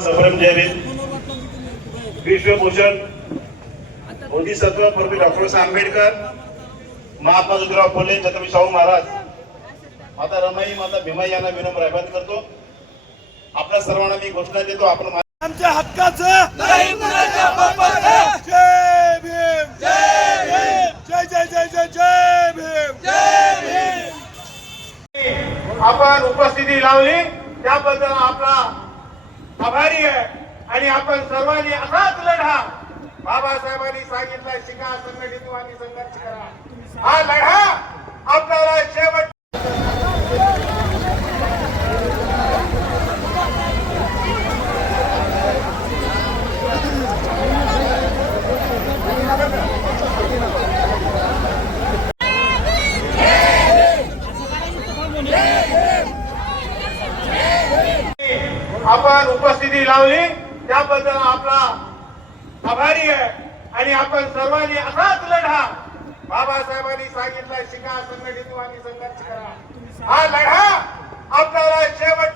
सफरम Jaiveer Vishwabhushan Bodhisattva permit doctor Ambedkar Mahatma Jyotirao Phule Chhatrapati Shahu Maharaj माता रमाई माता भीमाई यांना विनम्र अभिवादन करतो। आपल्या सर्वांना मी घोषणा देतो, आपण आमच्या हक्काचं नाही कुणाच्या बापाचं जय भीम जय भीम जय जय जय जय जय भीम जय भीम। आपण उपस्थिती लावली त्याबद्दल आपला आभारी आहे आणि आपण सर्वांनी असाच लढा बाबासाहेबांनी सांगितलं, शिका, संघटित व्हा आणि संघर्ष करा। हा लढा आपल्याला शेवट आपण उपस्थिती लावली त्याबद्दल आपला आभारी आहे आणि आपण सर्वांनी असाच लढा बाबासाहेबांनी सांगितलं, शिका, संघटित व्हा आणि संघर्ष करा। हा लढा आपल्याला शेवट